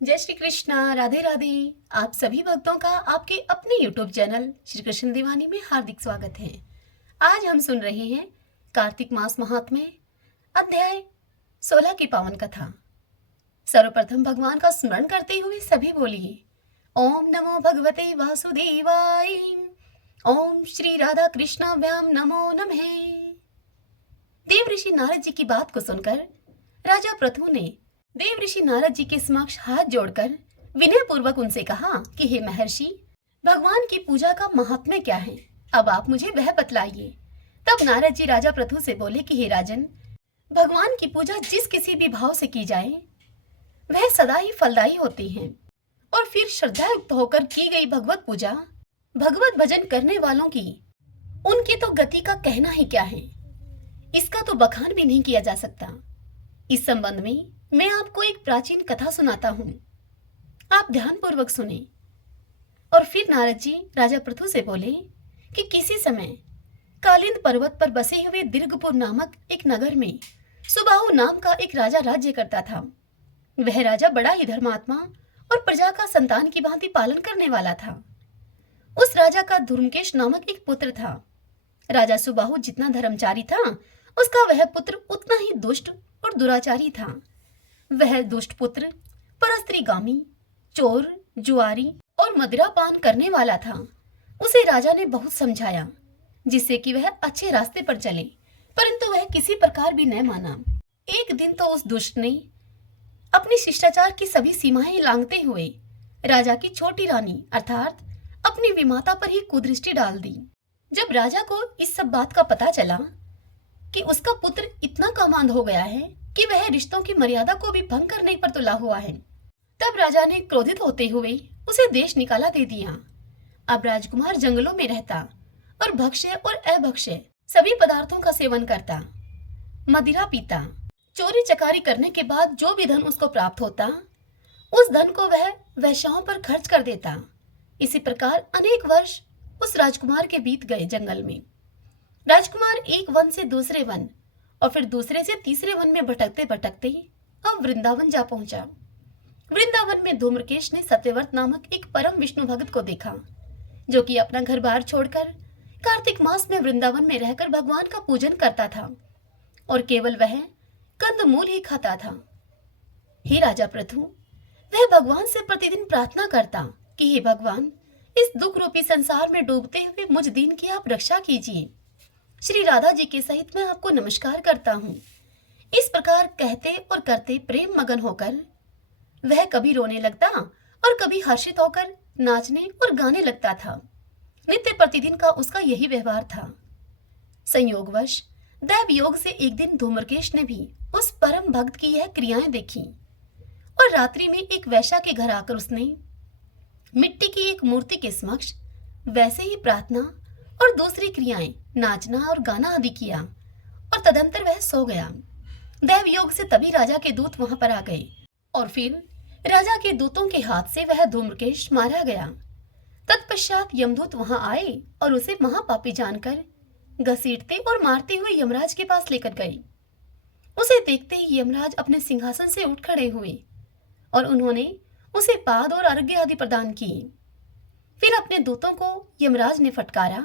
जय श्री कृष्णा, राधे राधे। आप सभी भक्तों का आपके अपने यूट्यूब चैनल श्री कृष्ण दीवानी में हार्दिक स्वागत है। आज हम सुन रहे हैं कार्तिक मास महात्म्य अध्याय 16 की पावन कथा। सर्वप्रथम भगवान का स्मरण करते हुए सभी बोलिए ओम नमो भगवते वासुदेवाय। ओम श्री राधा कृष्णाभ्याम नमो नमः। देव ऋषि नारद जी की बात को सुनकर राजा पृथु ने देव ऋषि नारद जी के समक्ष हाथ जोड़कर विनय पूर्वक उनसे कहा कि हे महर्षि, भगवान की पूजा का महात्म्य क्या है, अब आप मुझे वह बतलाइए। तब नारद जी राजा पृथु से बोले कि हे राजन, भगवान की पूजा जिस किसी भी भाव से की जाए वह सदा ही फलदायी होती है। और फिर श्रद्धायुक्त होकर की गई भगवत पूजा, भगवत भजन करने वालों की, उनकी तो गति का कहना ही क्या है, इसका तो बखान भी नहीं किया जा सकता। इस संबंध में मैं आपको एक प्राचीन कथा सुनाता हूँ, आप ध्यानपूर्वक सुने। और फिर नारद जी राजा पृथु से बोले कि किसी समय कालिंद पर्वत पर बसे हुए दीर्घपुर नामक एक नगर में सुबाहु नाम का एक राजा राज्य करता था। वह राजा बड़ा ही धर्मात्मा और प्रजा का संतान की भांति पालन करने वाला था। उस राजा का धूम्रकेश नामक एक पुत्र था। राजा सुबाहु जितना धर्मचारी था, उसका वह पुत्र उतना ही दुष्ट और दुराचारी था। वह दुष्ट पुत्र परस्त्रीगामी, चोर, जुआरी और मदिरा पान करने वाला था। उसे राजा ने बहुत समझाया जिससे कि वह अच्छे रास्ते पर चले, परंतु वह किसी प्रकार भी न माना। एक दिन तो उस दुष्ट ने अपनी शिष्टाचार की सभी सीमाएं लांघते हुए राजा की छोटी रानी अर्थात अपनी विमाता पर ही कुदृष्टि डाल दी। जब राजा को इस सब बात का पता चला कि उसका पुत्र इतना कामांध हो गया है कि वह रिश्तों की मर्यादा को भी भंग करने पर तुला हुआ है, तब राजा ने क्रोधित होते हुए उसे देश निकाला दे दिया। अब राजकुमार जंगलों में रहता और भक्ष्य और अभक्ष्य सभी पदार्थों का सेवन करता, मदिरा पीता, चोरी चकारी करने के बाद जो भी धन उसको प्राप्त होता उस धन को वह वेश्याओं पर खर्च कर देता। इसी प्रकार अनेक वर्ष उस राजकुमार के बीत गए जंगल में। राजकुमार एक वन से दूसरे वन और फिर दूसरे से तीसरे वन में भटकते भटकते अब वृंदावन जा पहुंचा। वृंदावन में धूम्रकेश ने सत्यव्रत नामक एक परम विष्णु भक्त को देखा, जो कि अपना घर बार छोड़कर कार्तिक मास में वृंदावन में रहकर भगवान का पूजन करता था और केवल वह कंदमूल ही खाता था। हे राजा पृथु, वह भगवान से प्रतिदिन प्रार्थना करता कि हे भगवान, इस दुख रूपी संसार में डूबते हुए मुझ दीन की आप रक्षा कीजिए। श्री राधा जी के सहित मैं आपको नमस्कार करता हूँ। इस प्रकार कहते और करते प्रेम मगन होकर वह कभी रोने लगता और कभी हर्षित होकर नाचने और गाने लगता था। नित्य प्रतिदिन का उसका यही व्यवहार था। संयोगवश दैव योग से एक दिन धूम्रकेश ने भी उस परम भक्त की यह क्रियाएं देखी और रात्रि में एक वैश्या के घर आकर उसने मिट्टी की एक मूर्ति के समक्ष वैसे ही प्रार्थना और दूसरी क्रियाएं नाचना और गाना आदि किया और तदंतर वह सो गया। दैव योग से तभी राजा के दूत वहां पर आ गए और फिर राजा के दूतों के हाथ से वह धूम्रकेश मारा गया। तत्पश्चात यमदूत वहां आए और उसे महापापी जानकर घसीटते और मारते हुए यमराज के पास लेकर गए। उसे देखते ही यमराज अपने सिंहासन से उठ खड़े हुए और उन्होंने उसे पाद और अर्घ्य आदि प्रदान किए। फिर अपने दूतों को यमराज ने फटकारा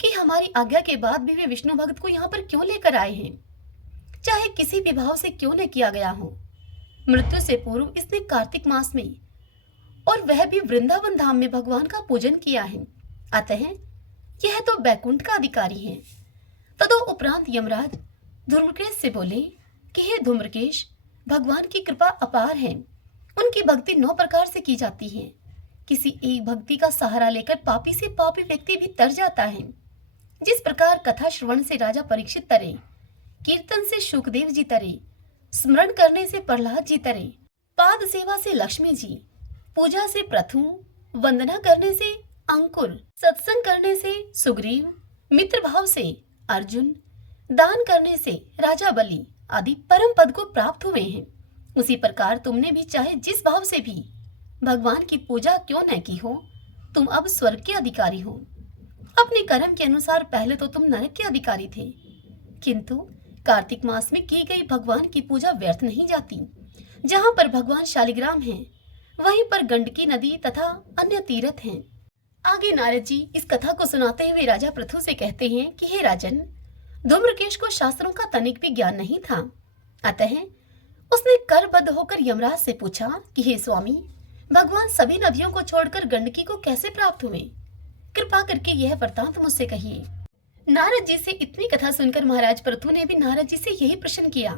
कि हमारी आज्ञा के बाद भी वे विष्णु भक्त को यहाँ पर क्यों लेकर आए हैं, चाहे किसी भी भाव से क्यों न किया गया हो। मृत्यु से पूर्व इसने कार्तिक मास में और वह भी वृंदावन धाम में भगवान का पूजन किया है, अतः यह तो बैकुंठ का अधिकारी है। तदोपरांत यमराज धूम्रकेश से बोले कि हे धूम्रकेश, भगवान की कृपा अपार है। उनकी भक्ति 9 प्रकार से की जाती है। किसी एक भक्ति का सहारा लेकर पापी से पापी व्यक्ति भी तर जाता है। जिस प्रकार कथा श्रवण से राजा परीक्षित तरे, कीर्तन से शुकदेव जी तरे, स्मरण करने से प्रहलाद जी तरे, पाद सेवा से लक्ष्मी जी, पूजा से पृथु, वंदना करने से अंकुर, सत्संग करने से सुग्रीव, मित्र भाव से अर्जुन, दान करने से राजा बलि आदि परम पद को प्राप्त हुए हैं, उसी प्रकार तुमने भी चाहे जिस भाव से भी भगवान की पूजा क्यों न की हो, तुम अब स्वर्ग के अधिकारी हो। अपने कर्म के अनुसार पहले तो तुम नरक के अधिकारी थे, किंतु कार्तिक मास में की गई भगवान की पूजा व्यर्थ नहीं जाती। जहाँ पर भगवान शालिग्राम हैं, वहीं पर गंडकी नदी तथा अन्य तीर्थ हैं। आगे नारद जी इस कथा को सुनाते हुए राजा पृथु से कहते हैं कि हे राजन, धूम्रकेश को शास्त्रों का तनिक भी ज्ञान नहीं था। अतः उसने करबद्ध होकर यमराज से पूछा कि हे स्वामी, भगवान सभी नदियों को छोड़कर गंडकी को कैसे प्राप्त हुए? कृपा करके यह वृतांत मुझसे कहिए। नारद जी से इतनी कथा सुनकर महाराज पृथु ने भी नारद जी से यही प्रश्न किया।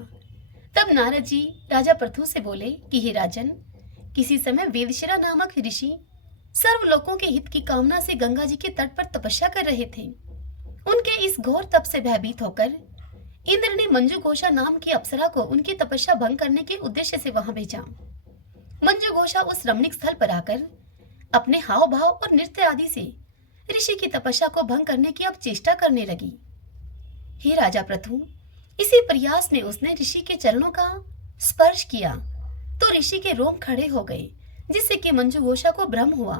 तब नारद जी राजा पृथु से बोले कि हे राजन, किसी समय वेदशिरा नामक ऋषि सर्व लोगों के हित की कामना से गंगा जी के तट पर तपस्या कर रहे थे। उनके इस घोर तप से भयभीत होकर इंद्र ने मंजू घोषा नाम की अप्सरा को उनकी तपस्या भंग करने के उद्देश्य से वहां भेजा। मंजू घोषा उस रमणीक स्थल पर आकर अपने हाव भाव और नृत्य आदि से ऋषि की तपस्या को भंग करने की अब चेष्टा करने लगी। हे राजा पृथु, इसी प्रयास में उसने ऋषि के चरणों का स्पर्श किया तो ऋषि के रोम खड़े हो गए, जिससे कि मंजू घोषा को भ्रम हुआ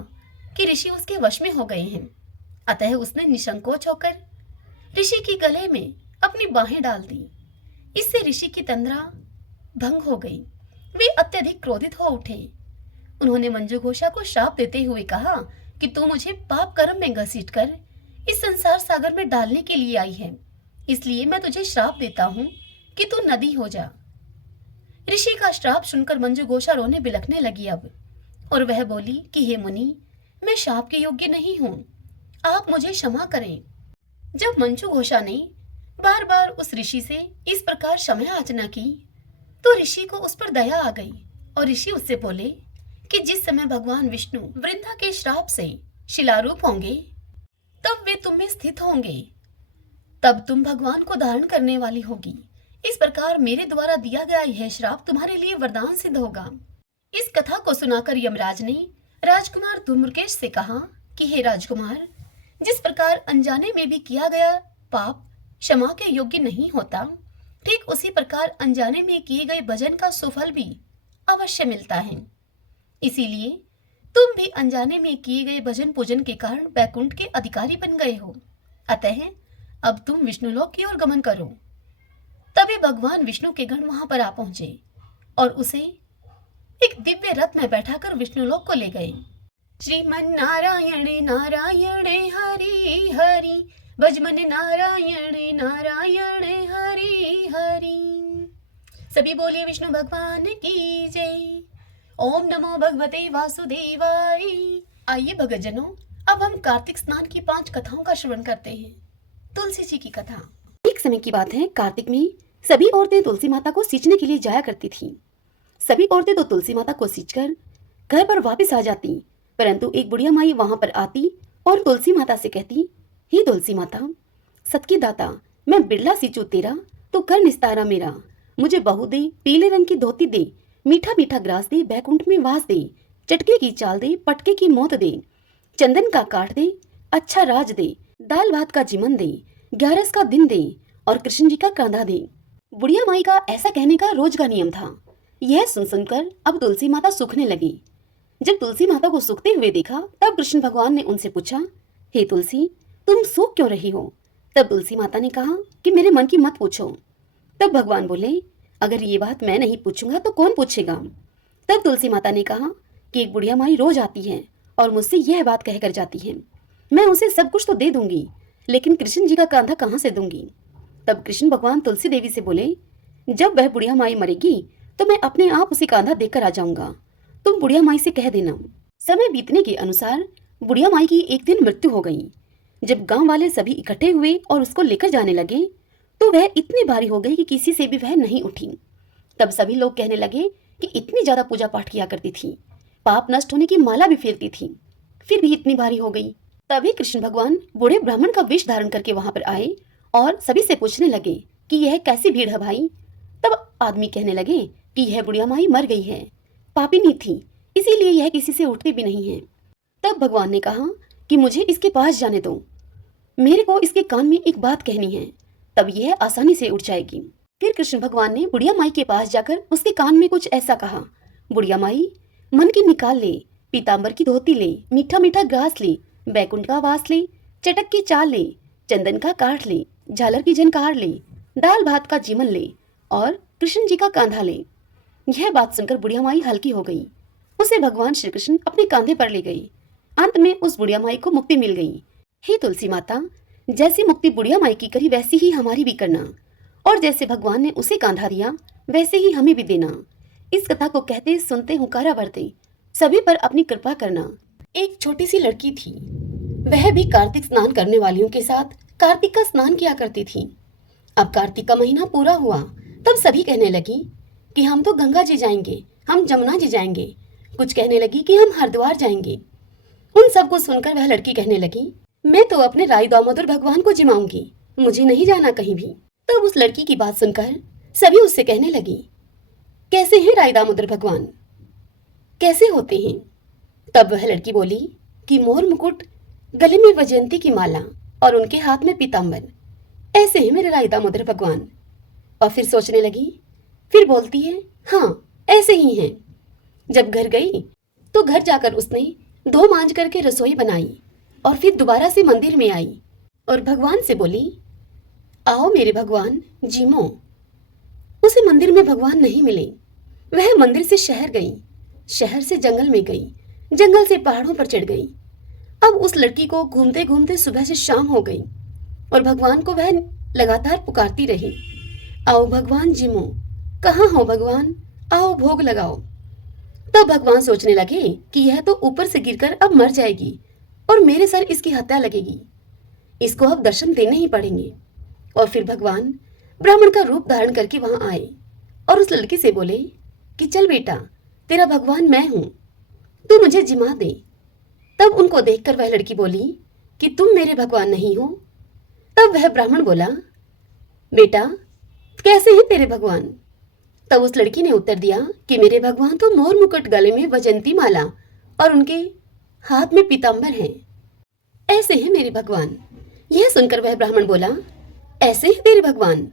कि ऋषि उसके वश में हो गए हैं। अतः उसने निसंकोच होकर ऋषि की गले में अपनी बाहें डाल दी। इससे ऋषि की तंद्रा भंग हो गई। वे अत्यधिक क्रोधित हो उठे। उन्होंने मंजू घोषा को श्राप देते हुए कहा कि तू मुझे पाप कर्म में घसीटकर इस संसार सागर में डालने के लिए आई है, इसलिए मैं तुझे श्राप देता हूं कि तू नदी हो जा। ऋषि का श्राप सुनकर मंजू घोषा रोने बिलखने लगी अब, और वह बोली कि हे मुनि, मैं श्राप के योग्य नहीं हूं, आप मुझे क्षमा करें। जब मंजू घोषा ने बार बार उस ऋषि से इस प्रकार क्षमा याचना की तो ऋषि को उस पर दया आ गई और ऋषि उससे बोले कि जिस समय भगवान विष्णु वृंदा के श्राप से शिलारूप होंगे तब वे तुम में स्थित होंगे, तब तुम भगवान को धारण करने वाली होगी। इस प्रकार मेरे द्वारा दिया गया यह श्राप तुम्हारे लिए वरदान सिद्ध होगा। इस कथा को सुनाकर यमराज ने राजकुमार धूम्रकेश से कहा कि हे राजकुमार, जिस प्रकार अनजाने में भी किया गया पाप क्षमा के योग्य नहीं होता, ठीक उसी प्रकार अनजाने में किए गए भजन का सुफल भी अवश्य मिलता है। इसीलिए तुम भी अनजाने में किए गए भजन पूजन के कारण बैकुंठ के अधिकारी बन गए हो। अतः अब तुम विष्णुलोक की ओर गमन करो। तभी भगवान विष्णु के गण वहां पर आ पहुंचे और उसे एक दिव्य रथ में बैठाकर विष्णुलोक को ले गए। श्रीमन नारायण नारायण हरि हरि, भजमन नारायण नारायण हरि हरि। सभी बोलिए विष्णु भगवान की जय। ओम नमो भगवते वासुदेवाय। आइए भगतजनों, अब हम कार्तिक स्नान की 5 कथाओं का श्रवण करते हैं। तुलसी जी की कथा। एक समय की बात है, कार्तिक में सभी औरतें तुलसी माता को सींचने के लिए जाया करती थीं। सभी औरतें तो तुलसी माता को सींचकर घर पर वापस आ जाती, परंतु एक बुढ़िया माई वहां पर आती और तुलसी माता से कहती, हे तुलसी माता, सत की दाता, मैं बिरला सींचू तेरा तो कर निस्तारा मेरा। मुझे बहू दे, पीले रंग की धोती दे, मीठा मीठा ग्रास दे, बैकुंठ में वास दे, चटके की चाल दे, पटके की मौत दे, चंदन का काट दे, अच्छा राज दे, दाल भात का जिमन दे, 11 का दिन दे और कृष्ण जी का कांधा दे। बुढ़िया माई का ऐसा कहने का रोज का नियम था। यह सुन सुनकर अब तुलसी माता सूखने लगी। जब तुलसी माता को सूखते हुए देखा तब कृष्ण भगवान ने उनसे पूछा, हे तुलसी, तुम सूख क्यों रही हो? तब तुलसी माता ने कहा कि मेरे मन की मत पूछो। तब भगवान बोले, अगर ये बात मैं नहीं पूछूंगा तो कौन पूछेगा? तब तुलसी माता ने कहा कि एक बुढ़िया माई रोज आती है और मुझसे यह बात कहकर जाती है, मैं उसे सब कुछ तो दे दूंगी, लेकिन कृष्ण जी का कांधा कहाँ से दूंगी? तब कृष्ण भगवान तुलसी देवी से बोले, जब वह बुढ़िया माई मरेगी तो मैं अपने आप उसे कांधा देकर आ जाऊंगा, तुम बुढ़िया माई से कह देना। समय बीतने के अनुसार बुढ़िया माई की एक दिन मृत्यु हो गई। जब गांव वाले सभी इकट्ठे हुए और उसको लेकर जाने लगे तो वह इतनी भारी हो गई कि किसी से भी वह नहीं उठी। तब सभी लोग कहने लगे कि इतनी ज्यादा पूजा पाठ किया करती थी, पाप नष्ट होने की माला भी फेरती थी, फिर भी इतनी भारी हो गई। तभी कृष्ण भगवान बूढ़े ब्राह्मण का वेश धारण करके वहां पर आए और सभी से पूछने लगे कि यह कैसी भीड़ है भाई? तब आदमी कहने लगे कि यह बुढ़िया माई मर गई है, पापिनी थी, इसीलिए यह किसी से उठती भी नहीं है। तब भगवान ने कहा कि मुझे इसके पास जाने दो, मेरे को इसके कान में एक बात कहनी है, तब यह आसानी से उठ जाएगी। फिर कृष्ण भगवान ने बुढ़िया माई के पास जाकर उसके कान में कुछ ऐसा कहा, बुढ़िया माई, मन की निकाल ले, पीताम्बर की धोती ले, मीठा मीठा ग्रास ले, बैकुंठ का वास ले, चटक की चाल ले, चंदन का काठ ले, झालर की झनकार ले, दाल भात का जीवन ले और कृष्ण जी का कांधा ले। यह बात सुनकर बुढ़िया माई हल्की हो गई उसे भगवान श्री कृष्ण अपने कांधे पर ले गए। अंत में उस बुढ़िया माई को मुक्ति मिल गई। हे तुलसी माता, जैसी मुक्ति बुढ़िया माई की करी वैसी ही हमारी भी करना, और जैसे भगवान ने उसे कांधा दिया वैसे ही हमें भी देना। इस कथा को कहते सुनते हुंकारा भरते सभी पर अपनी कृपा करना। एक छोटी सी लड़की थी, वह भी कार्तिक स्नान करने वालियों के साथ कार्तिक का स्नान किया करती थी। अब कार्तिक का महीना पूरा हुआ, तब सभी कहने लगी कि हम तो गंगा जी जाएंगे, हम जमुना जी जाएंगे, कुछ कहने लगी कि हम हरिद्वार जाएंगे। उन सबको सुनकर वह लड़की कहने लगी, मैं तो अपने राई दामोदर भगवान को जिमाऊंगी, मुझे नहीं जाना कहीं भी। तब उस लड़की की बात सुनकर सभी उससे कहने लगी, कैसे हैं राई दामोदर भगवान, कैसे होते हैं? तब वह लड़की बोली कि मोर मुकुट, गले में वैजयंती की माला और उनके हाथ में पीताम्बर, ऐसे हैं मेरे राई दामोदर भगवान। और फिर सोचने लगी, फिर बोलती है, हाँ ऐसे ही हैं। जब घर गई तो घर जाकर उसने धो मांज करके रसोई बनाई और फिर दोबारा से मंदिर में आई और भगवान से बोली, आओ मेरे भगवान जीमो। उसे मंदिर में भगवान नहीं मिले। वह मंदिर से शहर गई, शहर से जंगल में गई, जंगल से पहाड़ों पर चढ़ गई। अब उस लड़की को घूमते घूमते सुबह से शाम हो गई और भगवान को वह लगातार पुकारती रही, आओ भगवान जिमो, कहाँ हो भगवान, आओ भोग लगाओ। तब भगवान सोचने लगे कि यह तो ऊपर से गिरकर अब मर जाएगी और मेरे सर इसकी हत्या लगेगी, इसको अब दर्शन देने ही पड़ेंगे। और फिर भगवान ब्राह्मण का रूप धारण करके वहां आए और उस लड़की से बोले कि चल बेटा, तेरा भगवान मैं हूं, तू मुझे जिमा दे। तब उनको देखकर वह लड़की बोली कि तुम मेरे भगवान नहीं हो। तब वह ब्राह्मण बोला, बेटा कैसे हैं तेरे भगवान? तब उस लड़की ने उत्तर दिया कि मेरे भगवान तो मोर मुकुट, गले में वैजयंती माला और उनके हाथ में पीताम्बर है, ऐसे हैं मेरे भगवान। यह सुनकर वह ब्राह्मण बोला, ऐसे हैं तेरे भगवान?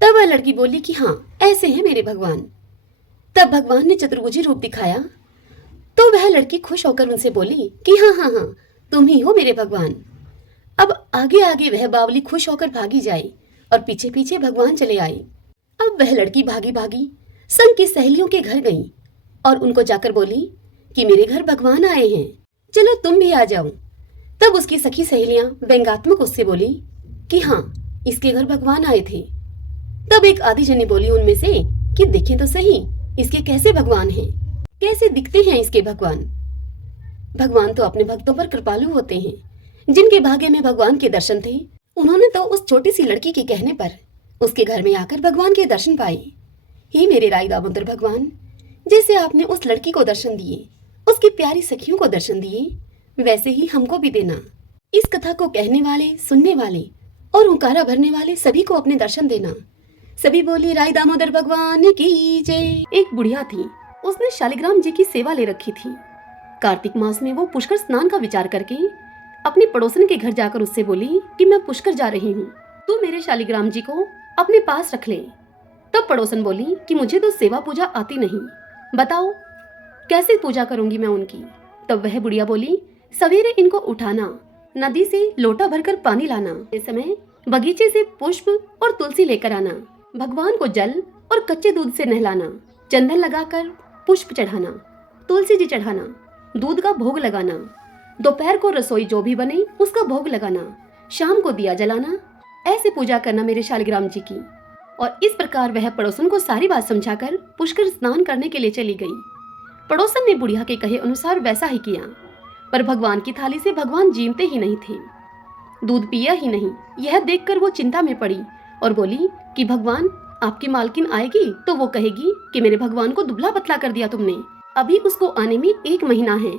तब वह लड़की बोली कि हाँ ऐसे हैं मेरे भगवान। तब भगवान ने चतुर्भुजी रूप दिखाया तो वह लड़की खुश होकर उनसे बोली कि हाँ हाँ हाँ, तुम ही हो मेरे भगवान। अब आगे आगे वह बावली खुश होकर भागी जाए और पीछे पीछे भगवान चले आए। अब वह लड़की भागी भागी संग की सहेलियों के घर गई और उनको जाकर बोली कि मेरे घर भगवान आए हैं, चलो तुम भी आ जाओ। तब उसकी सखी सहेलियां व्यंगात्मक उससे बोली कि हाँ इसके घर भगवान आए थे। तब एक आधी जनी बोली उनमें से कि देखें तो सही इसके कैसे भगवान हैं, कैसे दिखते हैं इसके भगवान। भगवान तो अपने भक्तों पर कृपालु होते हैं। जिनके भाग्य में भगवान के दर्शन थे उन्होंने तो उस छोटी सी लड़की के कहने पर उसके घर में आकर भगवान के दर्शन पाए। हे मेरे राई दामोदर भगवान, जैसे आपने उस लड़की को दर्शन दिए, उसकी प्यारी सखियों को दर्शन दिए, वैसे ही हमको भी देना। इस कथा को कहने वाले, सुनने वाले और हुंकारा भरने वाले सभी को अपने दर्शन देना। सभी बोली राई दामोदर भगवान की जय। एक बुढ़िया थी, उसने शालिग्राम जी की सेवा ले रखी थी। कार्तिक मास में वो पुष्कर स्नान का विचार करके अपनी पड़ोसन के घर जाकर उससे बोली कि मैं पुष्कर जा रही हूँ, तू मेरे शालिग्राम जी को अपने पास रख ले। तब पड़ोसन बोली कि मुझे तो सेवा पूजा आती नहीं, बताओ कैसे पूजा करूंगी मैं उनकी। तब वह बुढ़िया बोली, सवेरे इनको उठाना, नदी से लोटा भरकर पानी लाना, इस समय बगीचे से पुष्प और तुलसी लेकर आना, भगवान को जल और कच्चे दूध से नहलाना, चंदन लगाकर पुष्प चढ़ाना, तुलसी जी चढ़ाना, दूध का भोग लगाना, दोपहर को रसोई जो भी बने उसका भोग लगाना, शाम को दिया जलाना, ऐसे पूजा करना मेरे शालिग्राम जी की। और इस प्रकार वह पड़ोसन को सारी बात समझाकर पुष्कर स्नान करने के लिए चली गई। पड़ोसन ने बुढ़िया के कहे अनुसार वैसा ही किया, पर भगवान की थाली से भगवान जीमते ही नहीं थे, दूध पिया ही नहीं। यह देखकर वो चिंता में पड़ी और बोली कि भगवान आपकी मालकिन आएगी तो वो कहेगी कि मेरे भगवान को दुबला पतला कर दिया तुमने, अभी उसको आने में 1 महीना है।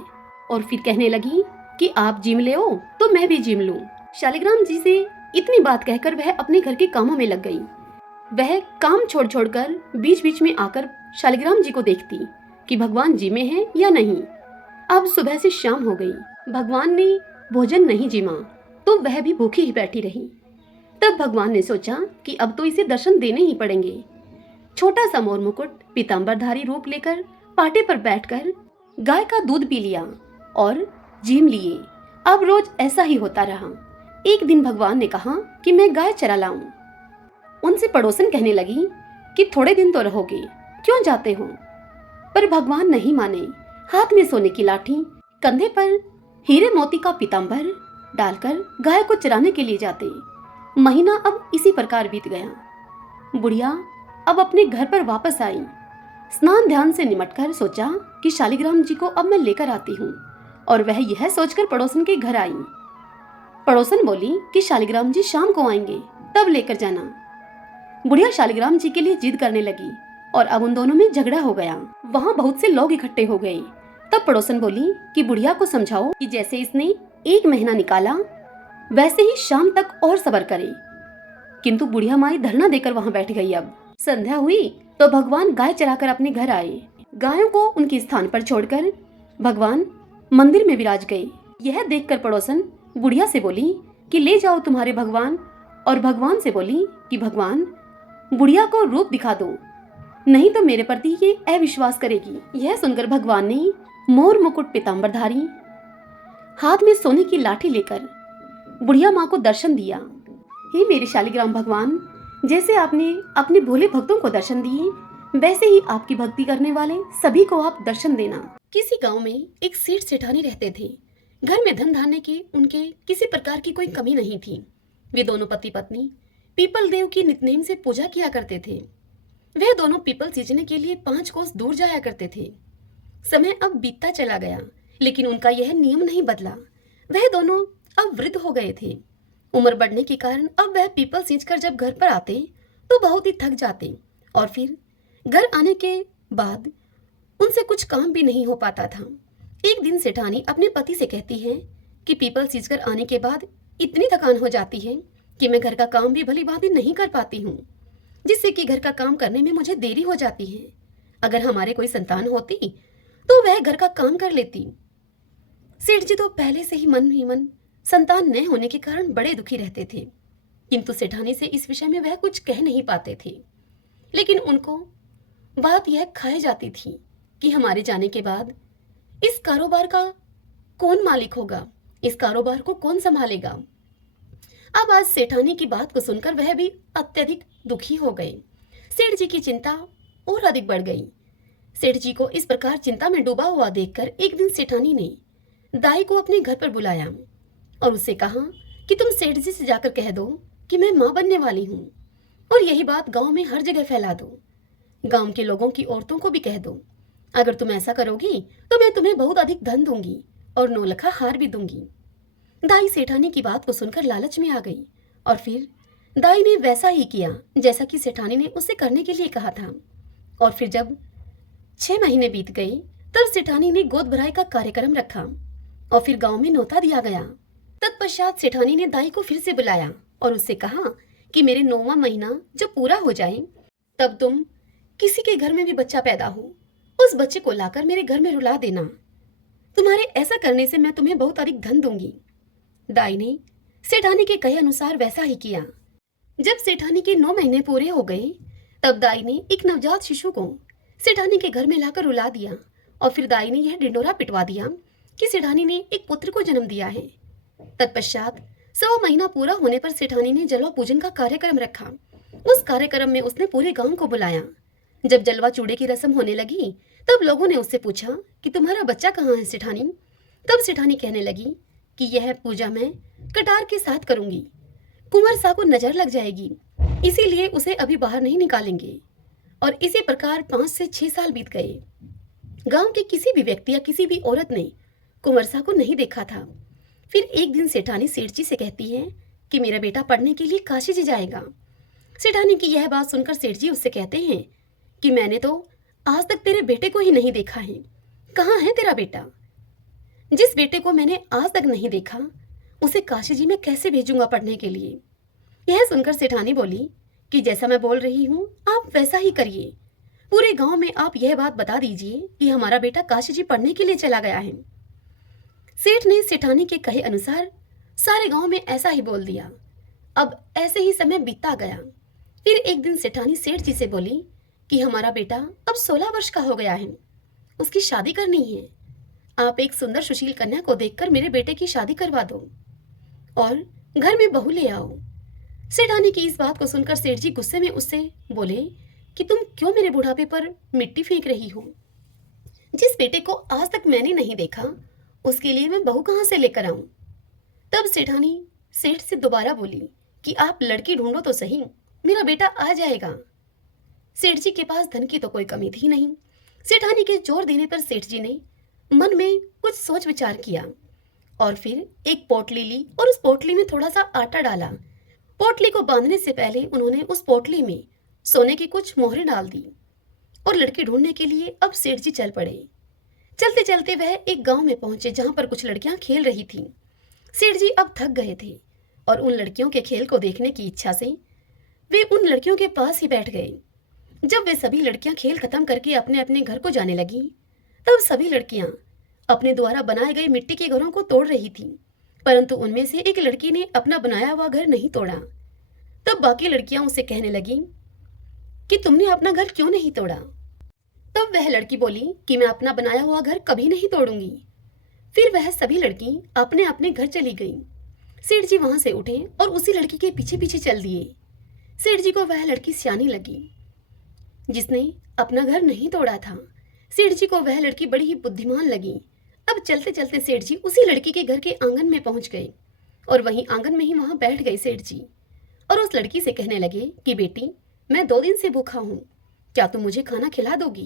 और फिर कहने लगी कि आप जिम ले हो तो मैं भी जिम लूं। शालिग्राम जी से इतनी बात कहकर वह अपने घर के कामों में लग गई। वह काम छोड़ छोड़कर बीच बीच में आकर शालिग्राम जी को देखती कि भगवान जी में हैं या नहीं। अब सुबह से शाम हो गई, भगवान ने भोजन नहीं जिमा तो वह भी भूखी ही बैठी रही। तब भगवान ने सोचा कि अब तो इसे दर्शन देने ही पड़ेंगे। छोटा सा मोर मुकुट पीताम्बरधारी रूप लेकर पाटे पर बैठकर गाय का दूध पी लिया और जिम लिए। अब रोज ऐसा ही होता रहा। एक दिन भगवान ने कहा कि मैं गाय चरा लाऊं। उनसे पड़ोसन कहने लगी कि थोड़े दिन तो रहोगे, क्यों जाते हो? पर भगवान नहीं माने। हाथ में सोने की लाठी, कंधे पर हीरे मोती का पीताम्बर डालकर गाय को चराने के लिए जाते। महीना अब इसी प्रकार बीत गया। बुढ़िया अब अपने घर पर वापस आई। स्नान ध्यान से निमटकर सोचा कि शालिग्राम जी को अब मैं लेकर आती हूँ, और वह यह सोचकर पड़ोसन के घर आई। पड़ोसन बोली कि शालिग्राम जी शाम को आएंगे, तब लेकर जाना। बुढ़िया शालिग्राम जी के लिए जिद करने लगी और अब उन दोनों में झगड़ा हो गया। वहाँ बहुत से लोग इकट्ठे हो गए। तब पड़ोसन बोली कि बुढ़िया को समझाओ कि जैसे इसने 1 महीना निकाला वैसे ही शाम तक और सब्र करे। किंतु बुढ़िया माई धरना देकर वहाँ बैठ गई। अब संध्या हुई तो भगवान गाय चराकर अपने घर आए। गायों को उनके स्थान पर छोड़कर भगवान मंदिर में विराज गए। यह देखकर पड़ोसन बुढ़िया से बोली कि ले जाओ तुम्हारे भगवान, और भगवान से बोली कि भगवान बुढ़िया को रूप दिखा दो, नहीं तो मेरे प्रति ये अविश्वास करेगी। यह सुनकर भगवान ने मोर मुकुट पीताम्बरधारी हाथ में सोने की लाठी लेकर बुढ़िया माँ को दर्शन दिया। हे मेरे शालिग्राम भगवान, जैसे आपने अपने भोले भक्तों को दर्शन दिए, वैसे ही आपकी भक्ति करने वाले सभी को आप दर्शन देना। किसी गांव में एक सेठ सेठानी रहते थे। घर में धन धान्य की उनके किसी प्रकार की कोई कमी नहीं थी। वे दोनों पति पत्नी पीपल देव की नित्यनेम से पूजा किया करते थे। वह दोनों पीपल सींचने के लिए 5 कोस दूर जाया करते थे। समय अब बीतता चला गया, लेकिन उनका यह नियम नहीं बदला। वह दोनों अब वृद्ध हो गए थे। उम्र बढ़ने के कारण अब वह पीपल सींचकर जब घर पर आते तो बहुत ही थक जाते, और फिर घर आने के बाद उनसे कुछ काम भी नहीं हो पाता था। एक दिन सेठानी अपने पति से कहती है कि पीपल सींचकर आने के बाद इतनी थकान हो जाती है कि मैं घर का काम भी भली भांति नहीं कर पाती हूँ, जिससे कि घर का काम करने में मुझे देरी हो जाती है। अगर हमारे कोई संतान होती तो वह घर का काम कर लेती। सेठ जी तो पहले से ही मन संतान न होने के कारण बड़े दुखी रहते थे, किंतु सेठानी से इस विषय में वह कुछ कह नहीं पाते थे। लेकिन उनको बात यह खाई जाती थी कि हमारे जाने के बाद इस कारोबार का कौन मालिक होगा, इस कारोबार को कौन संभालेगा। अब आज सेठानी की बात को सुनकर वह भी अत्यधिक दुखी हो गए। सेठ जी की चिंता और अधिक बढ़ गई। सेठ जी को इस प्रकार चिंता में डूबा हुआ देखकर एक दिन सेठानी ने दाई को अपने घर पर बुलाया और उससे कहा कि तुम सेठ जी से जाकर कह दो कि मैं मां बनने वाली हूँ, और यही बात गांव में हर जगह फैला दो। गांव के लोगों की औरतों को भी कह दो। अगर तुम ऐसा करोगी तो मैं तुम्हें बहुत अधिक धन दूंगी और 9 लखा हार भी दूंगी। दाई सेठानी की बात को सुनकर लालच में आ गई, और फिर दाई ने वैसा ही किया जैसा कि सेठानी ने उससे करने के लिए कहा था। और फिर जब 6 महीने बीत गए तब सेठानी ने गोद भराई का कार्यक्रम रखा और फिर गांव में न्योता दिया गया। तत्पश्चात सेठानी ने दाई को फिर से बुलाया और उससे कहा कि मेरे 9वां महीना जब पूरा हो जाए तब तुम किसी के घर में भी बच्चा पैदा हो, उस बच्चे को लाकर मेरे घर में रुला देना। तुम्हारे ऐसा करने से मैं तुम्हें बहुत अधिक धन दूंगी। दाई ने सेठानी के कहे अनुसार वैसा ही किया। जब सेठानी के 9 महीने पूरे हो गए तब दाई ने एक नवजात शिशु को सेठानी के घर में लाकर रुला दिया, और फिर दाई ने यह ढिंडोरा पिटवा दिया कि सेठानी ने एक पुत्र को जन्म दिया है। तत्पश्चात 100 महीना पूरा होने पर सेठानी ने जलवा पूजन का कार्यक्रम रखा। उस कार्यक्रम में उसने पूरे गांव को बुलाया। जब जलवा चूड़े की रस्म होने लगी तब लोगों ने उससे पूछा कि तुम्हारा बच्चा कहाँ है सेठानी। तब सेठानी कहने लगी कि यह पूजा मैं कटार के साथ करूंगी, कुंवर सा को नजर लग जाएगी, इसीलिए उसे अभी बाहर नहीं निकालेंगे। और इसी प्रकार 5 से 6 साल बीत गए। गांव के किसी भी व्यक्ति या किसी भी औरत ने कुंवर सा को नहीं देखा था। फिर एक दिन सेठानी सेठ जी से कहती है कि मेरा बेटा पढ़ने के लिए काशी जी जाएगा। सेठानी की यह बात सुनकर सेठ जी उससे कहते हैं कि मैंने तो आज तक तेरे बेटे को ही नहीं देखा है, कहाँ है तेरा बेटा? जिस बेटे को मैंने आज तक नहीं देखा उसे काशी जी में कैसे भेजूंगा पढ़ने के लिए? यह सुनकर सेठानी बोली कि जैसा मैं बोल रही हूँ आप वैसा ही करिए। पूरे गांव में आप यह बात बता दीजिए कि हमारा बेटा काशी जी पढ़ने के लिए चला गया है। सेठ ने सेठानी के कहे अनुसार सारे गांव में ऐसा ही बोल दिया। अब ऐसे ही समय बीतता गया। फिर एक दिन सेठानी सेठ जी से बोली कि हमारा बेटा अब 16 वर्ष का हो गया है, उसकी शादी करनी है। आप एक सुंदर सुशील कन्या को देखकर मेरे बेटे की शादी करवा दो और घर में बहू ले आओ। सेठानी की इस बात को सुनकर सेठ जी गुस्से में उससे बोले कि तुम क्यों मेरे बुढ़ापे पर मिट्टी फेंक रही हो? जिस बेटे को आज तक मैंने नहीं देखा, उसके लिए मैं बहू कहाँ से लेकर आऊं? तब सेठानी सेठ से दोबारा बोली कि आप लड़की ढूंढो तो सही, मेरा बेटा आ जाएगा। सेठ जी के पास धन की तो कोई कमी थी नहीं। सेठानी के जोर देने पर सेठ जी ने मन में कुछ सोच विचार किया और फिर एक पोटली ली और उस पोटली में थोड़ा सा आटा डाला। पोटली को बांधने से पहले उन्होंने उस पोटली में सोने की कुछ मोहरें डाल दी और लड़की ढूंढने के लिए अब सेठ जी चल पड़े। चलते चलते वह एक गांव में पहुंचे जहां पर कुछ लड़कियां खेल रही थीं। सेठ जी अब थक गए थे और उन लड़कियों के खेल को देखने की इच्छा से वे उन लड़कियों के पास ही बैठ गए। जब वे सभी लड़कियां खेल खत्म करके अपने अपने घर को जाने लगी, तब सभी लड़कियां अपने द्वारा बनाए गए मिट्टी के घरों को तोड़ रही थीं, परंतु उनमें से एक लड़की ने अपना बनाया हुआ घर नहीं तोड़ा। तब बाकी लड़कियां उसे कहने लगी कि तुमने अपना घर क्यों नहीं तोड़ा? तब वह लड़की बोली कि मैं अपना बनाया हुआ घर कभी नहीं तोड़ूंगी। फिर वह सभी लड़की अपने अपने घर चली गई। सेठ जी वहां से उठे और उसी लड़की के पीछे पीछे चल दिए। सेठ जी को वह लड़की सियानी लगी जिसने अपना घर नहीं तोड़ा था। सेठ जी को वह लड़की बड़ी ही बुद्धिमान लगी। अब चलते चलते सेठ जी उसी लड़की के घर के आंगन में पहुंच गए और वहीं आंगन में ही वहां बैठ गए सेठ जी और उस लड़की से कहने लगे कि बेटी, मैं 2 दिन से भूखा हूँ, क्या तुम मुझे खाना खिला दोगी?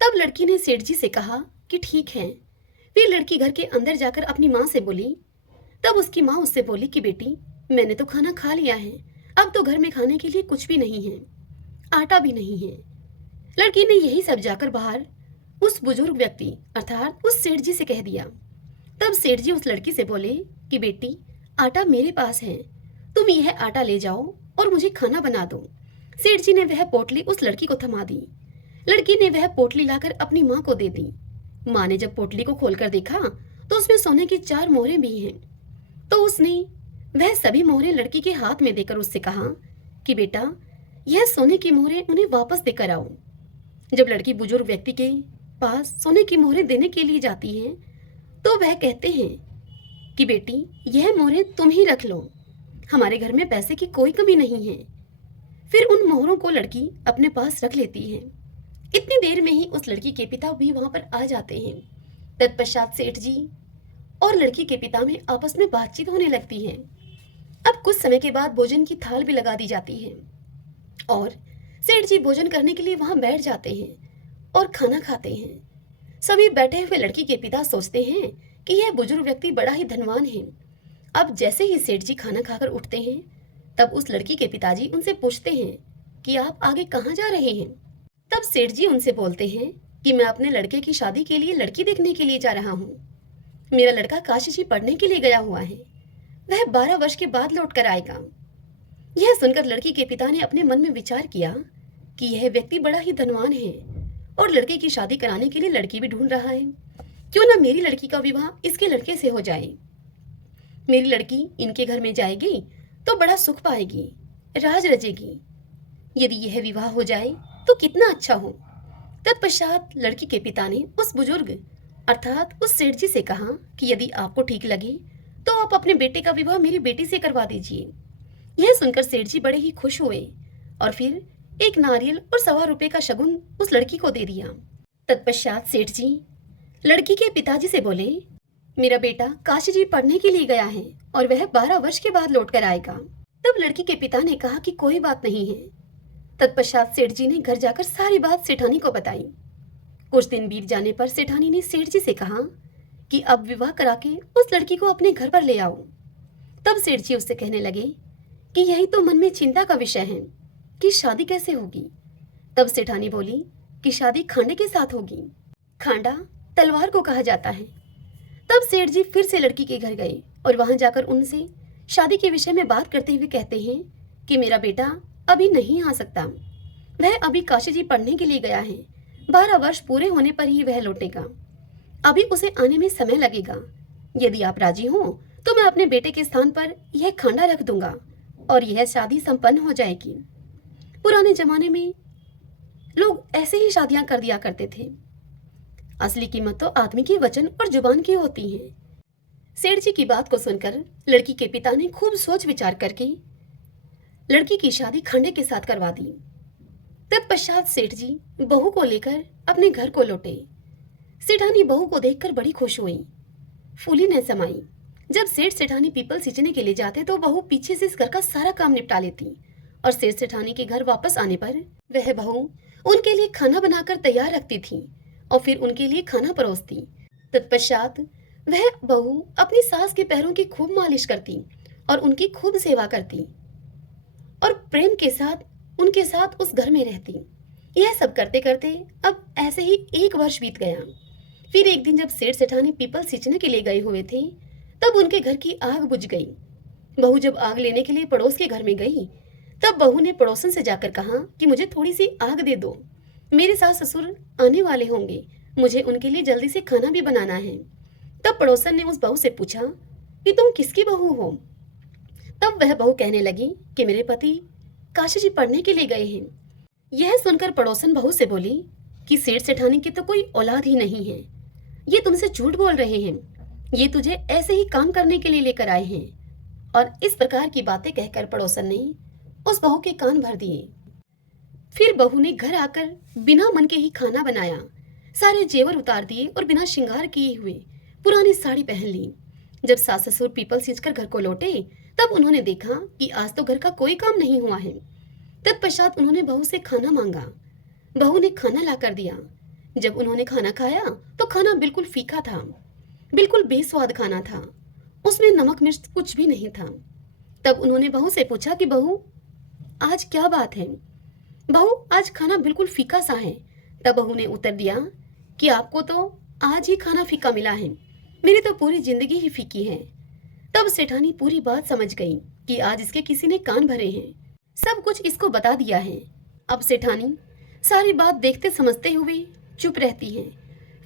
तब लड़की ने सेठ जी से कहा कि ठीक है। फिर लड़की घर के अंदर जाकर अपनी माँ से बोली। तब उसकी माँ उससे बोली कि बेटी, मैंने तो खाना खा लिया है, अब तो घर में खाने के लिए कुछ भी नहीं है, आटा भी नहीं है। लड़की ने यही सब जाकर बाहर उस बुजुर्ग व्यक्ति अर्थात उस सेठ जी से कह दिया। तब सेठ जी उस लड़की से बोले कि बेटी, आटा मेरे पास है, तुम यह आटा ले जाओ और मुझे खाना बना दो। सेठ जी ने वह पोटली उस लड़की को थमा दी। लड़की ने वह पोटली लाकर अपनी माँ को दे दी। माँ ने जब पोटली को खोलकर देखा तो उसमें सोने की 4 मोहरें भी हैं। तो उसने वह सभी मोहरें लड़की के हाथ में देकर उससे कहा कि बेटा, यह सोने की मोहरें उन्हें वापस देकर आओ। जब लड़की बुजुर्ग व्यक्ति के पास सोने की मोहरें देने के लिए जाती है तो वह कहते हैं कि बेटी, यह मोहरें तुम ही रख लो, हमारे घर में पैसे की कोई कमी नहीं है। फिर उन मोहरों को लड़की अपने पास रख लेती है। इतनी देर में ही उस लड़की के पिता भी वहां पर आ जाते हैं। तत्पश्चात सेठ जी और लड़की के पिता में आपस में बातचीत होने लगती है। अब कुछ समय के बाद भोजन की थाल भी लगा दी जाती है और सेठ जी भोजन करने के लिए वहां बैठ जाते हैं और खाना खाते हैं। सभी बैठे हुए लड़की के पिता सोचते हैं कि यह बुजुर्ग व्यक्ति बड़ा ही धनवान है। अब जैसे ही सेठ जी खाना खाकर उठते हैं, तब उस लड़की के पिताजी उनसे पूछते हैं कि आप आगे कहाँ जा रहे हैं? तब सेठ जी उनसे बोलते हैं कि मैं अपने लड़के की शादी के लिए लड़की देखने के लिए जा रहा हूँ। मेरा लड़का काशी जी पढ़ने के लिए गया हुआ है, वह 12 वर्ष के बाद लौट कर आएगा। यह सुनकर लड़की के पिता ने अपने मन में विचार किया कि यह व्यक्ति बड़ा ही धनवान है और लड़के की शादी कराने के लिए लड़की भी ढूंढ रहा है। क्यों ना मेरी लड़की का विवाह इसके लड़के से हो जाए। मेरी लड़की इनके घर में जाएगी तो बड़ा सुख पाएगी, राज रचेगी। यदि यह विवाह हो जाए तो कितना अच्छा हो। तत्पश्चात लड़की के पिता ने उस बुजुर्ग अर्थात उस सेठ जी से कहा कि यदि आपको ठीक लगे तो आप अपने बेटे का विवाह मेरी बेटी से करवा दीजिए। यह सुनकर सेठ जी बड़े ही खुश हुए और फिर एक नारियल और 1.25 रुपए का शगुन उस लड़की को दे दिया। तत्पश्चात सेठ जी लड़की के पिताजी से बोले, मेरा बेटा काशी जी पढ़ने के लिए गया है और वह 12 वर्ष के बाद लौट कर आएगा। तब लड़की के पिता ने कहा कि कोई बात नहीं है। तत्पश्चात सेठ जी ने घर जाकर सारी बात सेठानी को बताई। कुछ दिन बीत जाने पर सेठानी ने सेठ जी से कहा कि अब विवाह करा के उस लड़की को अपने घर पर ले आओ। तब सेठ जी उससे कहने लगे कि यही तो मन में चिंता का विषय है कि शादी कैसे होगी। तब सेठानी बोली कि शादी खांडे के साथ होगी। खांडा तलवार को कहा जाता है। तब सेठ जी फिर से लड़की के घर गए और वहां जाकर उनसे शादी के विषय में बात करते हुए कहते हैं कि मेरा बेटा अभी नहीं आ सकता, वह अभी काशी जी पढ़ने के लिए गया है। 12 वर्ष पूरे होने पर ही वह लौटेगा, अभी उसे आने में समय लगेगा। यदि आप राजी हो तो मैं अपने बेटे के स्थान पर यह खांडा रख दूंगा और यह शादी संपन्न हो जाएगी। पुराने जमाने में लोग ऐसे ही शादियां कर दिया करते थे। असली कीमत तो आदमी की वचन और जुबान की होती है। सेठ जी की बात को सुनकर लड़की के पिता ने खूब सोच विचार करके लड़की की शादी खांडे के साथ करवा दी। तत्पश्चात सेठ जी बहू को लेकर अपने घर को लौटे। सेठानी बहू को देखकर बड़ी खुश हुई, फूली न समाई। जब सेठ सेठानी पीपल सींचने के लिए जाते तो बहू पीछे से इस घर का सारा काम निपटा लेती और सेठ सेठानी के घर वापस आने पर वह बहू उनके लिए खाना बनाकर तैयार रखती थी और फिर उनके लिए खाना परोसती। तत्पश्चात वह बहू अपनी सास के पैरों की खूब मालिश करती और उनकी खूब सेवा करती और प्रेम के साथ उनके साथ उस घर में रहती। यह सब करते करते अब ऐसे ही 1 वर्ष बीत गया। फिर एक दिन जब सेठ सेठानी पीपल सींचने के लिए गए हुए थे तब उनके घर की आग बुझ गई। बहू जब आग लेने के लिए पड़ोस के घर में गई तब बहू ने पड़ोसन से जाकर कहा कि मुझे थोड़ी सी आग दे दो, मेरे सास ससुर आने वाले होंगे, मुझे उनके लिए जल्दी से खाना भी बनाना है। तब पड़ोसन ने उस बहू से पूछा कि तुम किसकी बहू हो। तब वह बहू कहने लगी कि मेरे पति काशी जी पढ़ने के लिए गए हैं। यह सुनकर पड़ोसन बहू से बोली कि सेठ सेठानी की तो कोई औलाद ही नहीं है, ये तुमसे झूठ बोल रहे हैं, ये तुझे ऐसे ही काम करने के लिए लेकर आए हैं। और इस प्रकार की बातें कहकर पड़ोसन ने उस बहू के कान भर दिए। फिर बहू ने घर आकर बिना मन के ही खाना बनाया, सारे जेवर उतार दिए और बिना श्रृंगार किए हुए पुरानी साड़ी पहन ली। जब सास ससुर पीपल सींचकर घर को लौटे तब उन्होंने देखा कि आज तो घर का कोई काम नहीं हुआ है। तत्पश्चात उन्होंने बहू से खाना मांगा। बहू ने खाना ला कर दिया। जब उन्होंने खाना खाया तो खाना बिल्कुल फीका था, बिल्कुल बेस्वाद खाना था, उसमें नमक मिर्च कुछ भी नहीं था। तब उन्होंने बहू से पूछा कि बहू आज क्या बात है, बहू आज खाना बिल्कुल फीका सा है। तब बहू ने उत्तर दिया कि आपको तो आज ही खाना फीका मिला है, मेरी तो पूरी जिंदगी ही फीकी है। तब सेठानी पूरी बात समझ गई कि आज इसके किसी ने कान भरे हैं, सब कुछ इसको बता दिया है। अब सेठानी सारी बात देखते समझते हुए चुप रहती है।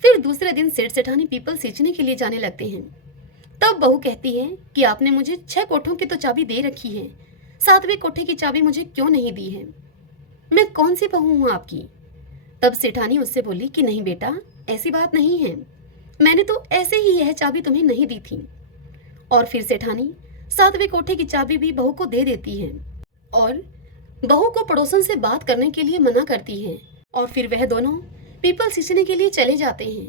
फिर दूसरे दिन सेठ सेठानी पीपल सींचने के लिए जाने लगते हैं। तब बहू कहती है कि आपने मुझे 6 कोठों की तो चाबी दे रखी है, 7वें कोठे की चाबी मुझे क्यों नहीं दी है, मैं कौन सी बहू हूँ आपकी। तब सेठानी उससे बोली कि नहीं बेटा, ऐसी बात नहीं है, मैंने तो ऐसे ही यह चाबी तुम्हें नहीं दी थी। और फिर सेठानी 7वें कोठे की चाबी भी बहू को दे देती है और बहू को पड़ोसन से बात करने के लिए मना करती है। और फिर वह दोनों पीपल सींचने के लिए चले जाते हैं।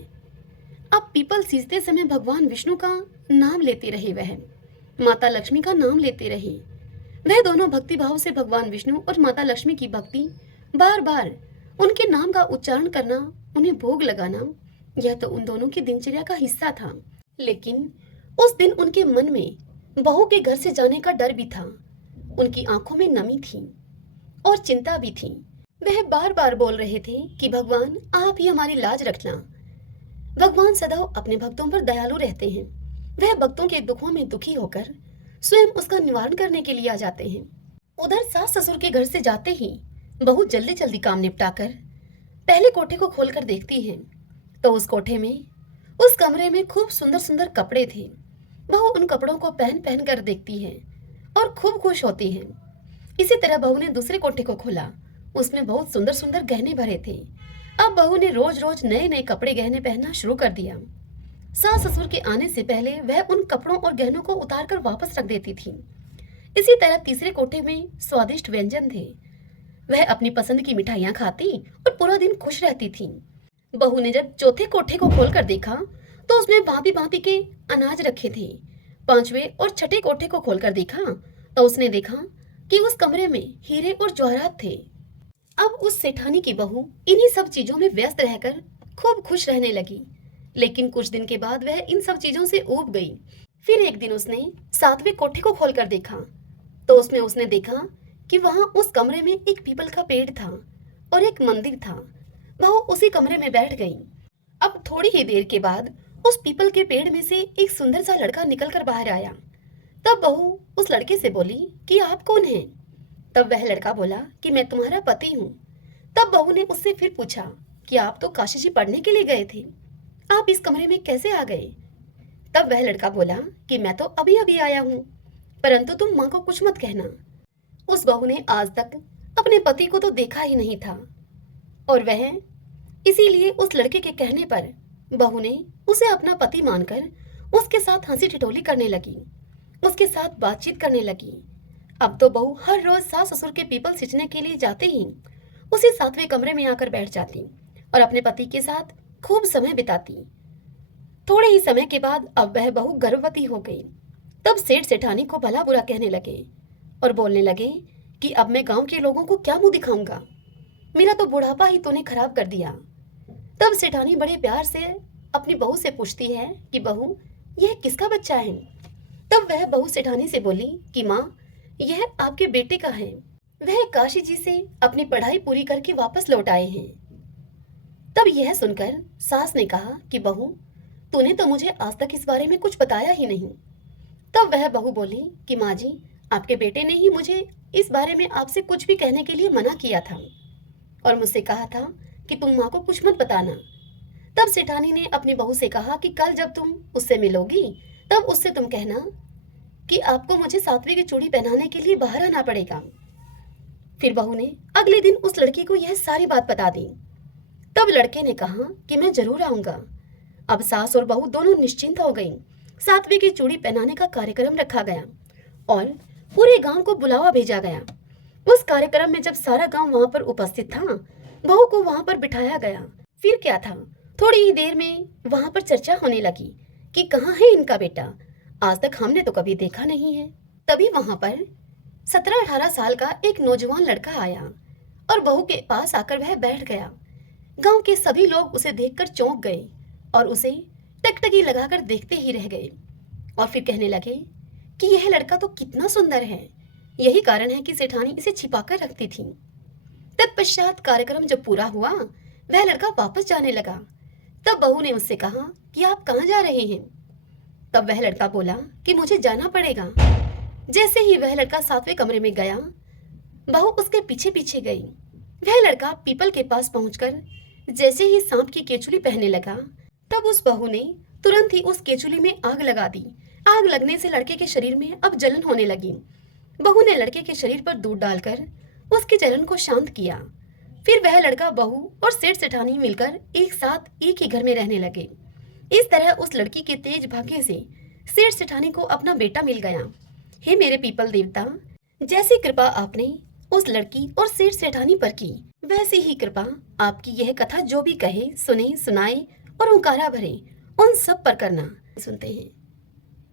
अब पीपल सींचते समय भगवान विष्णु का नाम लेते रहे, वह माता लक्ष्मी का नाम लेते रहे। वह दोनों भक्ति भाव से भगवान विष्णु और माता लक्ष्मी की भक्ति, बार बार उनके नाम का उच्चारण करना, उन्हें भोग लगाना, यह तो उन दोनों की दिनचर्या का हिस्सा था। लेकिन उस दिन उनके मन में बहू के घर से जाने का डर भी था, उनकी आंखों में नमी थी और चिंता भी थी। वह बार बार बोल रहे थे कि भगवान आप ही हमारी लाज रखना। भगवान सदैव अपने भक्तों पर दयालु रहते हैं, वह भक्तों के दुखों में दुखी होकर स्वयं उसका निवारण करने के लिए आ जाते हैं। उधर सास ससुर के घर से जाते ही बहू जल्दी जल्दी काम निपटाकर पहले कोठे को खोलकर देखती है तो उस कोठे में, उस कमरे में खूब सुंदर सुंदर कपड़े थे। बहू उन कपड़ों को पहन पहन कर देखती है और खूब खुश होती है। इसी तरह बहू ने दूसरे कोठे को खोला, उसमें बहुत सुंदर सुंदर गहने भरे थे। अब बहू ने रोज रोज नए नए कपड़े गहने पहनना शुरू कर दिया। सास ससुर के आने से पहले वह उन कपड़ों और गहनों को उतार कर वापस रख देती थी। इसी तरह तीसरे कोठे में स्वादिष्ट व्यंजन थे, वह अपनी पसंद की मिठाइयां खाती और पूरा दिन खुश रहती थी। बहू ने जब चौथे कोठे को खोलकर देखा तो उसमें भांति भांति के अनाज रखे थे। पांचवें और छठे कोठे को खोलकर देखा तो उसने देखा कि उस कमरे में हीरे और जवाहरात थे। अब उस सेठानी की बहू इन्हीं सब चीजों में व्यस्त रहकर खूब खुश रहने लगी। लेकिन कुछ दिन के बाद वह इन सब चीजों से ऊब गई। फिर एक दिन उसने 7वें कोठे को खोलकर देखा तो उसमें उसने देखा कि वहां उस कमरे में एक पीपल का पेड़ था और एक मंदिर था। वह उसी कमरे में बैठ गई। अब थोड़ी ही देर के बाद उस पीपल के पेड़ में से एक सुंदर सा लड़का निकलकर बाहर आया। तब बहू उस लड़के से बोली कि आप कौन हैं? तब वह लड़का बोला कि मैं तुम्हारा पति हूँ। तब बहू ने उससे फिर पूछा कि आप तो काशी जी पढ़ने के लिए गए थे, आप इस कमरे में कैसे आ गए? तब वह लड़का बोला कि मैं तो अभी अभी आया हूँ, परंतु तुम माँ को कुछ मत कहना। उस बहू ने आज तक अपने पति को तो देखा ही नहीं था और वह इसीलिए उस लड़के के कहने पर बहू ने उसे अपना पति मानकर उसके साथ हंसी ठिठोली करने लगी, उसके साथ बातचीत करने लगी। अब तो बहू हर रोज सास ससुर के पीपल सींचने के लिए जाते ही उसी 7वें कमरे में आकर बैठ जाती और अपने पति के साथ खूब समय बिताती। थोड़े ही समय के बाद अब वह बहू गर्भवती हो गई। तब सेठ सेठानी को भला बुरा कहने लगे और बोलने लगे कि अब मैं गांव के लोगों को क्या मुंह दिखाऊंगा, मेरा तो बुढ़ापा ही तूने खराब कर दिया। तब सेठानी बड़े प्यार से अपनी बहू से पूछती है कि बहू, यह किसका बच्चा है? तब वह बहू सेठानी से बोली कि माँ, यह आपके बेटे का है। वह काशी जी से अपनी पढ़ाई पूरी करके वापस लौट आए हैं। तब यह सुनकर सास ने कहा कि बहू, तूने तो मुझे आज तक इस बारे में कुछ बताया ही नहीं। तब वह बहू बोली कि माँ जी, आपके बेटे ने ही मुझे इस बारे में आपसे कुछ भी कहने के लिए मना किया था और मुझसे कहा था कि तुम माँ को कुछ मत बताना। तब सेठानी ने अपनी बहू से कहा कि कल जब तुम उससे मिलोगी तब उससे तुम कहना कि आपको मुझे सातवीं की चूड़ी पहनाने के लिए बाहर आना पड़ेगा। फिर बहू ने अगले दिन उस लड़की को यह सारी बात बता दी। तब लड़के ने कहा कि मैं जरूर आऊंगा। अब सास और बहू दोनों निश्चिंत हो गईं। सातवीं की चूड़ी पहनाने का कार्यक्रम रखा गया और पूरे गांव को बुलावा भेजा गया। उस कार्यक्रम में जब सारा गांव वहां पर उपस्थित था, बहू को वहां पर बिठाया गया। फिर क्या था, थोड़ी ही देर में वहां पर चर्चा होने लगी कि कहाँ है इनका बेटा, आज तक हमने तो कभी देखा नहीं है। तभी वहां पर 17-18 साल का एक नौजवान लड़का आया और बहू के पास आकर वह बैठ गया। गांव के सभी लोग उसे देखकर चौंक गए और उसे टकटकी लगाकर देखते ही रह गए और फिर कहने लगे कि यह लड़का तो कितना सुंदर है, यही कारण है कि सेठानी इसे छिपाकर रखती थी। तत्पश्चात कार्यक्रम जब पूरा हुआ, वह लड़का वापस जाने लगा। तब बहू ने उससे कहा कि आप कहाँ जा रहे हैं? तब वह लड़का बोला कि मुझे जाना पड़ेगा। जैसे ही वह लड़का सातवें कमरे में गया, बहू उसके पीछे पीछे गई। वह लड़का पीपल के पास पहुंचकर जैसे ही सांप की केचुली पहनने लगा, तब उस बहू ने तुरंत ही उस केचुली में आग लगा दी। आग लगने से लड़के के शरीर में अब जलन होने लगी। बहू ने लड़के के शरीर पर दूध डालकर उसकी जलन को शांत किया। फिर वह लड़का, बहू और सेठ सेठानी मिलकर एक साथ एक ही घर में रहने लगे। इस तरह उस लड़की के तेज भाग्य से सेठ सेठानी को अपना बेटा मिल गया। हे मेरे पीपल देवता, जैसी कृपा आपने उस लड़की और सेठ सेठानी पर की, वैसी ही कृपा आपकी यह कथा जो भी कहे, सुने, सुनाए और ओंकारा भरे, उन सब पर करना। सुनते हैं।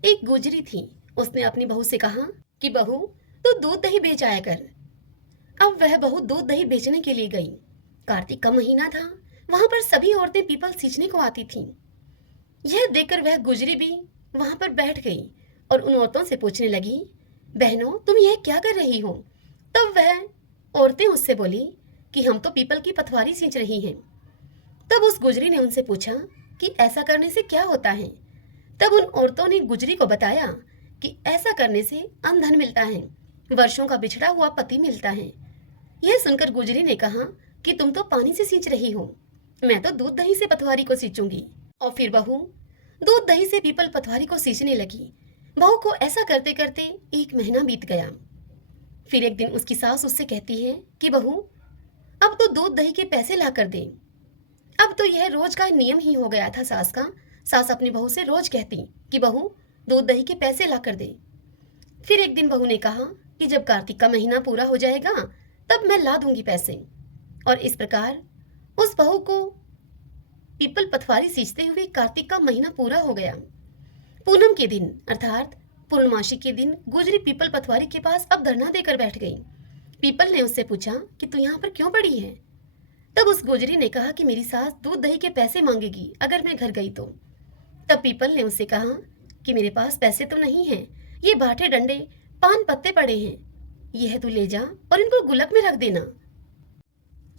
एक गुजरी थी, उसने अपनी बहू से कहा कि बहू, तू दूध दही बेच आया कर। अब वह बहू दूध दही बेचने के लिए गई। कार्तिक का महीना था, वहां पर सभी औरतें पीपल सींचने को आती थीं। यह देखकर वह गुजरी भी वहां पर बैठ गई और उन औरतों से पूछने लगी, बहनों, तुम यह क्या कर रही हो? तब वह औरतें उससे बोली कि हम तो पीपल की पथवारी सींच रही हैं। तब उस गुजरी ने उनसे पूछा कि ऐसा करने से क्या होता है? तब उन औरतों ने गुजरी को बताया कि ऐसा करने से अन्न धन मिलता है, वर्षों का बिछड़ा हुआ पति मिलता है। यह सुनकर गुजरी ने कहा कि तुम तो पानी से सींच रही हो, मैं तो दूध दही से पथवारी को सींचूंगी। और फिर बहू दूध दही से पीपल पथवारी को सींचने लगी। बहू को ऐसा करते करते 1 महीना बीत गया। फिर एक दिन उसकी सास उससे कहती है कि बहू, अब तो दूध दही के पैसे ला कर दे। अब तो यह रोज का नियम ही हो गया था सास का। सास अपनी बहू से रोज कहती कि बहू, दूध दही के पैसे ला कर दे। फिर एक दिन बहू ने कहा कि जब कार्तिक का महीना पूरा हो जाएगा तब मैं ला दूंगी पैसे। और इस प्रकार उस बहू को पीपल पथवारी सींचते हुए कार्तिक का महीना पूरा हो गया। पूनम के दिन अर्थात पूर्णमासी के दिन गुजरी पीपल पथवारी के पास अब धरना देकर बैठ गई। पीपल ने उससे पूछा कि तू यहाँ पर क्यों पड़ी है? तब उस गुजरी ने कहा कि मेरी सास दूध दही के पैसे मांगेगी अगर मैं घर गई तो। तब पीपल ने उससे कहा कि मेरे पास पैसे तो नहीं हैं, ये बाटे डंडे पान पत्ते पड़े हैं, यह तू ले जा और इनको गुलक में रख देना।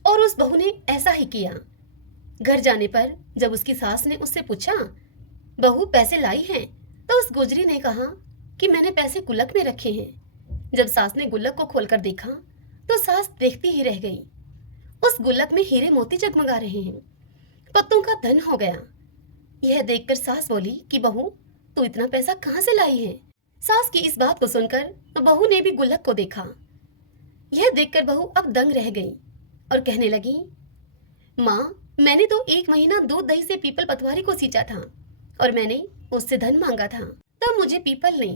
और उस बहू ने ऐसा ही किया। घर जाने पर जब उसकी सास ने उससे पूछा, बहू पैसे लाई हैं? तो उस गुजरी ने कहा कि मैंने पैसे गुल्लक में रखे हैं। जब सास ने गुल्लक को खोलकर देखा तो सास देखती ही रह गई। उस गुल्लक में हीरे मोती जगमगा रहे हैं, पत्तों का धन हो गया। यह देखकर सास बोली कि बहू, तू इतना पैसा कहाँ से लाई है? सास की इस बात को सुनकर बहू ने भी गुल्लक को देखा। यह देखकर बहू अब दंग रह गई और कहने लगी, माँ, मैंने तो 1 महीना दूध दही से पीपल पथवारी को सींचा था और मैंने उससे धन मांगा था। तब मुझे पीपल ने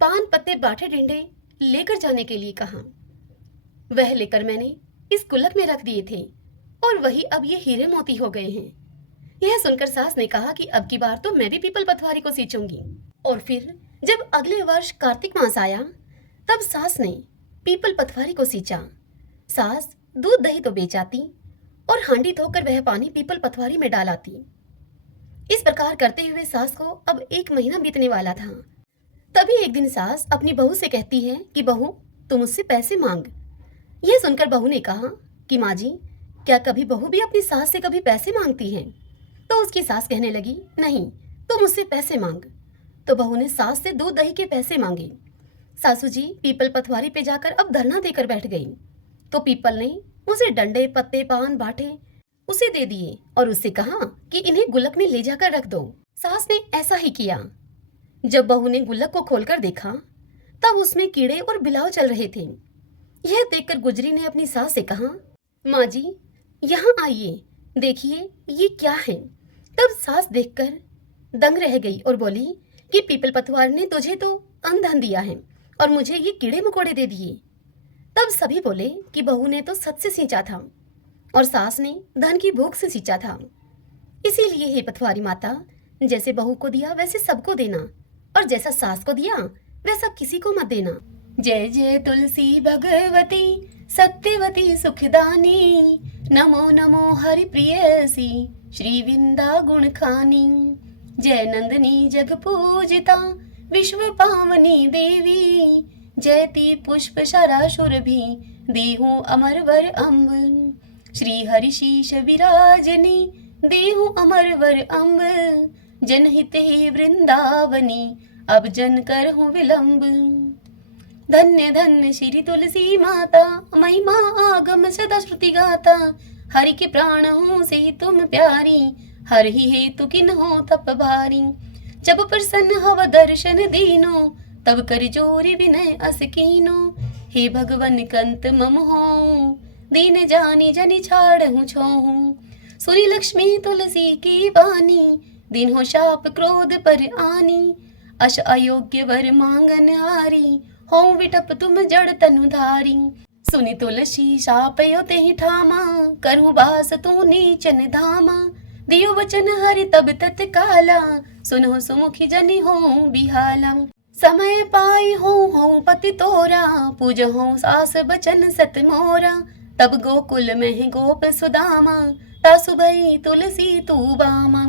पान पत्ते बाटे डिंडे लेकर जाने के लिए कहा। वह लेकर मैंने इस गुल्लक में रख दिए थे और वही अब ये हीरे मोती हो गए हैं। यह सुनकर सास ने कहा कि अब की बार तो मैं भी पीपल पथवारी को सींचूंगी। और फिर जब अगले वर्ष कार्तिक मास आया तब सास ने पीपल पथवारी को सींचा। सास दूध दही तो बेच आती और हांडी धोकर वह पानी पीपल पथवारी में डाल आती। इस प्रकार करते हुए सास को अब 1 महीना बीतने वाला था। तभी एक दिन सास अपनी बहू से कहती है कि बहू, तुम मुझसे पैसे मांग। यह सुनकर बहू ने कहा कि माँ जी, क्या कभी बहू भी अपनी सास से कभी पैसे मांगती है? तो उसकी सास कहने लगी, नहीं, तुम मुझसे पैसे मांग। तो बहू ने सास से दूध दही के पैसे मांगे। सासू जी पीपल पथवारी पे जाकर अब धरना देकर बैठ गई। तो पीपल ने उसे डंडे पत्ते पान बांटे उसे दे दिए और उससे कहा कि इन्हें गुल्लक में ले जाकर रख दो। सास ने ऐसा ही किया। जब बहू ने गुल्लक को खोलकर देखा तब उसमें कीड़े और बिलाव चल रहे थे। यह देखकर गुजरी ने अपनी सास से कहा, माँ जी यहाँ आइए, देखिए ये क्या है। तब सास देखकर दंग रह गई और बोली कि पीपल पथवार ने तुझे तो अन्न दिया है और मुझे ये कीड़े मकोड़े दे दिए। तब सभी बोले कि बहू ने तो सच से सींचा था और सास ने धन की भूख से सींचा था। इसीलिए हे पथवारी माता, जैसे बहू को दिया वैसे सबको देना और जैसा सास को दिया वैसा किसी को मत देना। जय जय तुलसी भगवती सत्यवती सुखदानी, नमो नमो हरि प्रियसी श्री विंदा गुण खानी। जय नंदनी जग पूजिता विश्व पावनी देवी, जयति पुष्प शराशुर भी देहु अमर वर अम्ब। श्री हरि शीश विराजनी देहु अमर वर अम्ब, जनहित ही वृंदावनी अब जन कर हूँ विलंब। धन्य धन्य श्री तुलसी माता, महिमा आगम सदा श्रुति गाता। हरि के प्राण हूँ से तुम प्यारी, हर ही हेतु किन हो तप भारी। जब प्रसन्न हव दर्शन दीनो, तब कर जोरी विनय अस कीनो। हे भगवन कंत मम हो, दीन जानी जनि छाड़ हूँ छोहूँ। सुरी लक्ष्मी तुलसी की बानी, दिन हो शाप क्रोध पर आनी। अश अयोग्य वर मांगन हारी, हो विटप तुम जड़ तनु धारी। सुनि तुलसी शापयो तेहि ठामा, करहु बास तू नीचन धामा। दियो वचन हरि तब तत्काला, सुनो सुमुखी जनि हो बिहाला। समय पाई हो पति तोरा, पूज हो सास बचन सत मोरा। तब गोकुल में गोप सुदामा, तासु भई तुलसी तू बामा।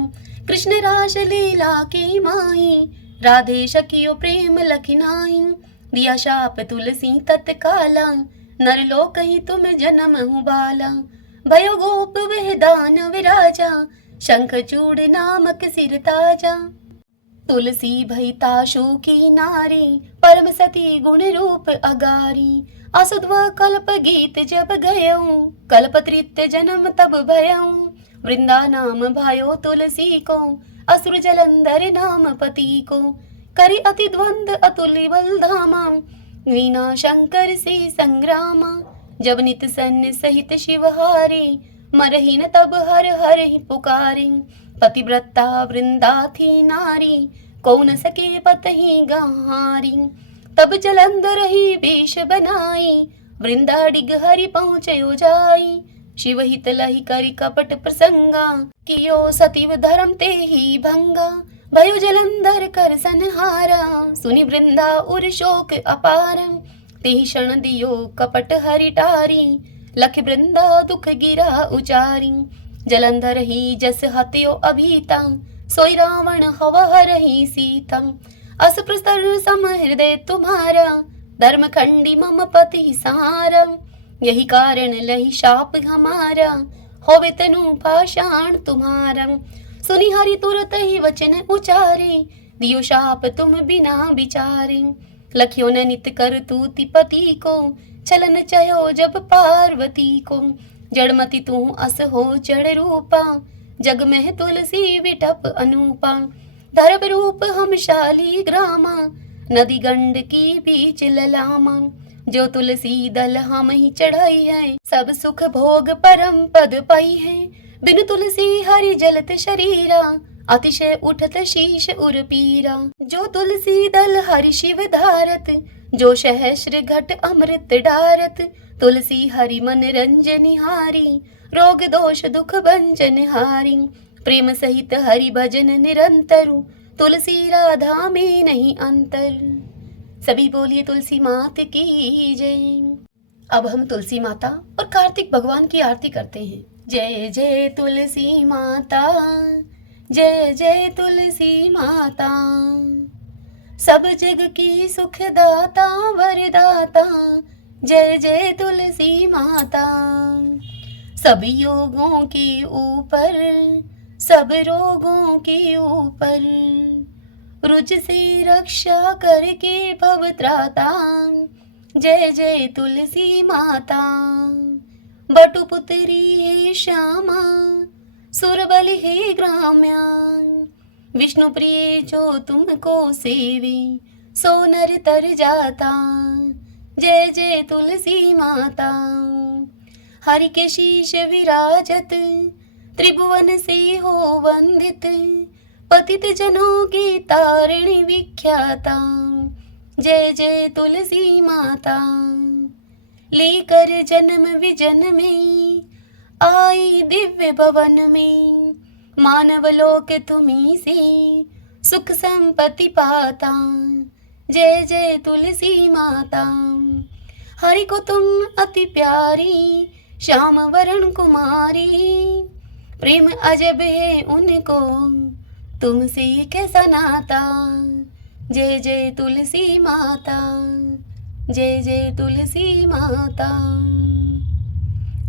कृष्ण रास लीला की माही, राधे शकियो प्रेम लखि नाही। दिया शाप तुलसी तत्काला, नर लोक ही तुम जन्म हूँ बाला। भयो गोप वह दान विराजा, शंख चूड़ नामक सिर ताजा। तुलसी भई ताशु की नारी, परम सती गुण रूप अगारी। असुध्वा कल्प गीत जब गयऊं, कल्प तृतीय जन्म तब भयऊं। वृंदा नाम भयो तुलसी को, असुर जलंधर नाम पति को। करि अति द्वंद अतुल्य बल धामा, वीणा शंकर से संग्रामा। जब नित सन्य सहित शिवहारी, मरही न तब हर हर ही पुकारे। पतिव्रता वृंदा थी नारी, को न सके पतहि गहारी। तब जलंधर ही वेश बनाई, वृंदा डिग हरि पहुँचयो जाई। शिव हित लहि करि कपट प्रसंगा, कियो सतीव धर्म ते ही भंगा। भयो जलंधर कर संहारा, सुनि वृंदा उर शोक अपार। तेहि क्षण दियो कपट हरि टारी, लख वृंदा दुख गिरा उचारी। जलंधर ही जस हत्यो अभीता, सोई रावण हव हरहि सीता। अस प्रस्तर सम हृदय तुम्हारा, धर्म खंडी मम पति सहारा। यही कारण लही शाप हमारा, होवे तनु पाषाण तुम्हारा। सुनि हरि तुरत ही वचन उचारे, दियो शाप तुम बिना विचारे। लखियो न नित कर तूति पति को, चलन चयो जब पार्वती को। जड़मति तू अस हो जड़ रूपा, जग में तुलसी विटप अनूपा। धर्म रूप हम शाली ग्रामा, नदी गंड की बीच ललामा। जो तुलसी दल हम ही चढ़ाई है, सब सुख भोग परम पद पाई है। बिनु तुलसी हरि जलत शरीरा, अतिशय उठत शीश उर पीरा। जो तुलसी दल हरि शिव धारत, जो सहस्र घट अमृत डारत। तुलसी हरि मन रंजन हारी, रोग दोष दुख भंजन हारी। प्रेम सहित हरि भजन निरंतर, तुलसी राधा में नहीं अंतर। सभी बोलिए तुलसी मात की जय। अब हम तुलसी माता और कार्तिक भगवान की आरती करते हैं। जय जय तुलसी माता, जय जय तुलसी माता, सब जग की सुखदाता वरदाता, जय जय तुलसी माता। सभी योगों के ऊपर, सब रोगों के ऊपर, रुज से रक्षा करके भव त्राता, जय जय तुलसी माता। बटुपुत्री हे श्यामा, सुरबल हे ग्राम्या, विष्णु प्रिय जो तुमको सेवे, सो नर तर जाता, जय जय तुलसी माता। हरि के शीश विराजत, त्रिभुवन से हो वंदित, पतित जनों की तारिणी विख्याता, जय जय तुलसी माता। लेकर जन्म विजन में आई दिव्य भवन में, मानव लोक तुम्ही से सुख संपत्ति पाता, जय जय तुलसी माता। हरि को तुम अति प्यारी, श्याम वरण कुमारी, प्रेम अजब है उनको तुमसे कैसा नाता, जय जय तुलसी माता, जय जय तुलसी माता।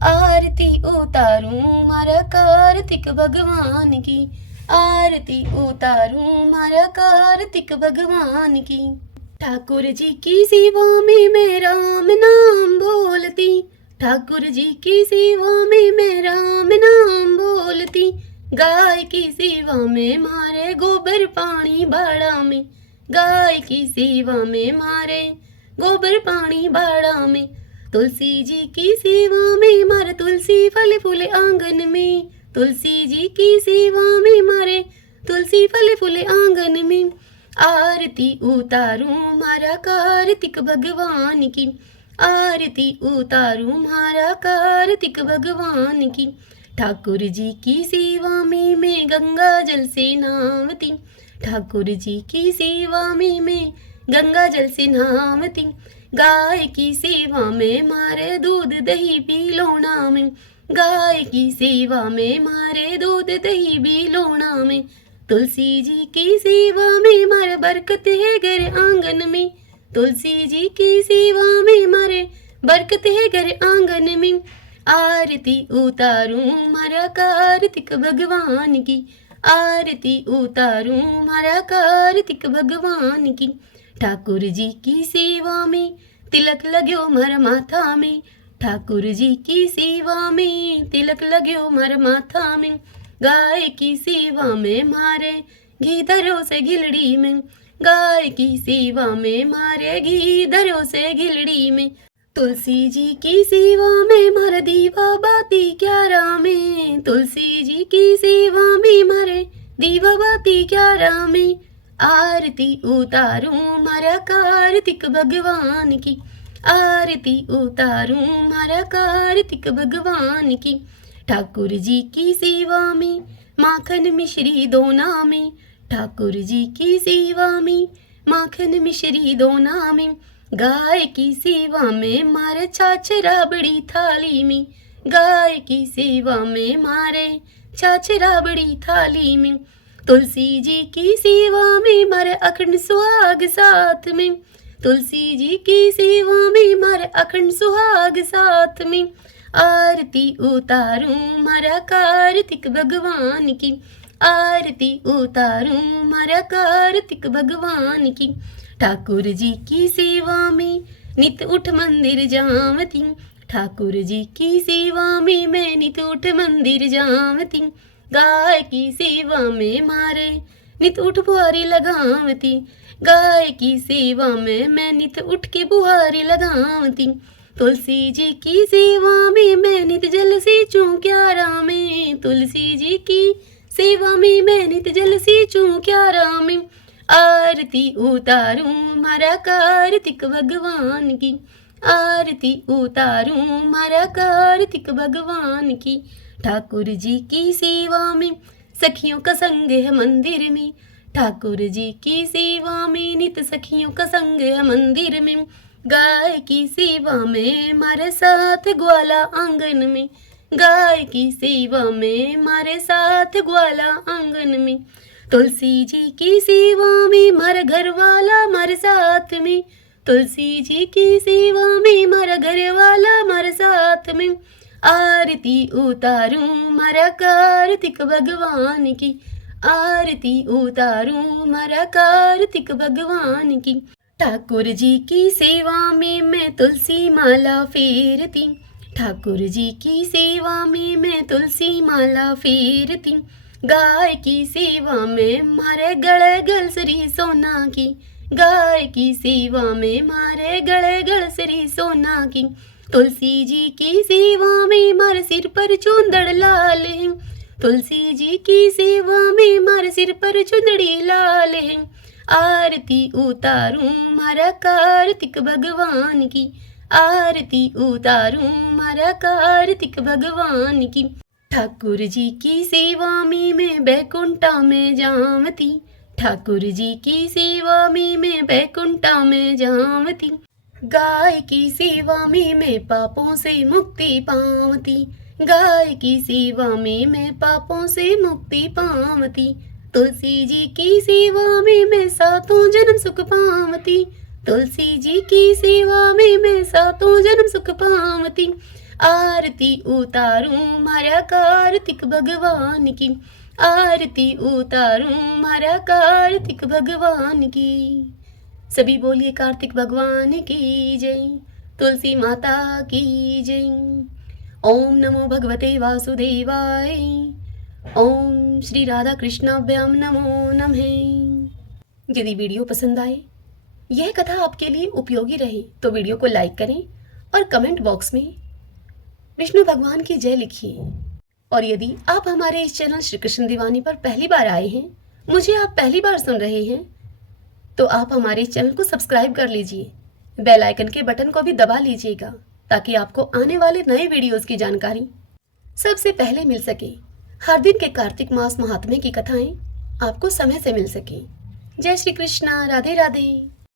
आरती उतारूं मारा कार्तिक भगवान की, आरती उतारूं मारा कार्तिक भगवान की। ठाकुर जी की सेवा में मैं राम नाम बोलती, ठाकुर जी की सेवा में मैं राम नाम बोलती, गाय की सेवा में मारे गोबर पानी बाड़ा में, गाय की सेवा में मारे गोबर पानी बाड़ा में। तुलसी जी की सेवा में मारे तुलसी फल फूल आंगन में, तुलसी जी की सेवा में मारे तुलसी फल फूल आंगन में। आरती उतारूं मारा कार्तिक भगवान की, आरती उतारूं मारा कार्तिक भगवान की। ठाकुर जी की सेवा में मैं गंगा जल से नहावती, ठाकुर जी की सेवा में मैं गंगा जल से नहावती। गाय की सेवा में मारे दूध दही पी लोना में, गाय की सेवा में मारे दूध दही पी लोना में। तुलसी जी की सेवा में मारे बरकत है घर आंगन में, तुलसी जी की सेवा में मारे बरकत है घर आंगन में। आरती उतारूं मारा कार्तिक भगवान की, आरती उतारूं मारा कार्तिक भगवान की। ठाकुर जी की सेवा में तिलक लाग्यो मारा माथा में, ठाकुर जी की सेवा में तिलक लाग्यो मारा माथा में। गाय की सेवा में मारे घी धरो से घिलड़ी में, गाय की सेवा में मारे घी धरो से घिलड़ी में। तुलसी जी की सेवा में मारा दीवा बाती क्यारा में, तुलसी जी की सेवा में मारे दीवा बाती क्यारा में। आरती उतारूं मारा कार्तिक भगवान की, आरती उतारूं मारा कार्तिक भगवान की। ठाकुर जी की सेवा में माखन मिश्री दोना में, ठाकुर जी की सेवा में माखन मिश्री दोना में। गाय की सेवा में मारे छाछ राबड़ी थाली में, गाय की सेवा में मारे छाछ राबड़ी थाली में। तुलसी जी की सेवा में मारे अखंड सुहाग साथ में, तुलसी जी की सेवा में मारे अखंड सुहाग साथ में। आरती उतारूं मारा कार्तिक भगवान की, आरती उतारूं मारा कार्तिक भगवान की। ठाकुर जी की सेवा में नित उठ मंदिर जावती, ठाकुर जी की सेवा में मैं नित उठ मंदिर जावती। गाय की सेवा में मारे नित उठ बुहारी लगावती, गाय की सेवा में मैं नित उठ के बुहारी लगावती। तुलसी जी की सेवा में मैं नित जल से क्यारा में, तुलसी जी की सेवा में मैं नित जल से क्यारा में। आरती उतारूं मारा कार्तिक भगवान की, आरती उतारूं मारा कार्तिक भगवान की। ठाकुर जी की सेवा में सखियों का संग है मंदिर में, ठाकुर जी की सेवा में नित सखियों का संग है मंदिर में। गाय की सेवा में मारे साथ ग्वाला आंगन में, गाय की सेवा में मारे साथ ग्वाला आंगन में। तुलसी जी की सेवा में मारा घर वाला मारे साथ में, तुलसी जी की सेवा में मारा घर वाला मारे साथ में। आरती उतारूं मारा कार्तिक भगवान की, आरती उतारूं मारा कार्तिक भगवान की। ठाकुर जी की सेवा में मैं तुलसी माला फेरती, ठाकुर जी की सेवा में मैं तुलसी माला फेरती। गाय की सेवा में मारे गले गलसरी सोना की, गाय की सेवा में मारे गले गलसरी सोना की। तुलसी जी की सेवा में मारे सिर पर चुंदड़ लाल है, तुलसी जी की सेवा में मारे सिर पर चुंदड़ी लाल है। आरती उतारूं मारा कार्तिक भगवान की, आरती उतारूं मारा कार्तिक भगवान की। ठाकुर जी की सेवा में मैं बैकुंठा में जावती, ठाकुर जी की सेवा में मैं बैकुंठा में जावती। गाय की सेवा में मैं पापों से मुक्ति पावती, गाय की सेवा में मैं पापों से मुक्ति पावती। तुलसी जी की सेवा में मैं सातों जन्म सुख पावती, तुलसी जी की सेवा में मैं सातों जन्म सुख पावती। आरती उतारूं मारा कार्तिक भगवान की, आरती उतारूं मारा कार्तिक भगवान की। सभी बोलिए कार्तिक भगवान की जय, तुलसी माता की जय। ओम नमो भगवते वासुदेवाय, ओम श्री राधा कृष्णाभ्याम नमो नमः। यदि वीडियो पसंद आए, यह कथा आपके लिए उपयोगी रही तो वीडियो को लाइक करें और कमेंट बॉक्स में विष्णु भगवान की जय लिखिए। और यदि आप हमारे इस चैनल श्री कृष्ण दीवानी पर पहली बार आए हैं, मुझे आप पहली बार सुन रहे हैं, तो आप हमारे इस चैनल को सब्सक्राइब कर लीजिए, बेल आइकन के बटन को भी दबा लीजिएगा ताकि आपको आने वाले नए वीडियोस की जानकारी सबसे पहले मिल सके। हर दिन के कार्तिक मास महात्म्य की कथाएं आपको समय से मिल सके। जय श्री कृष्णा, राधे राधे।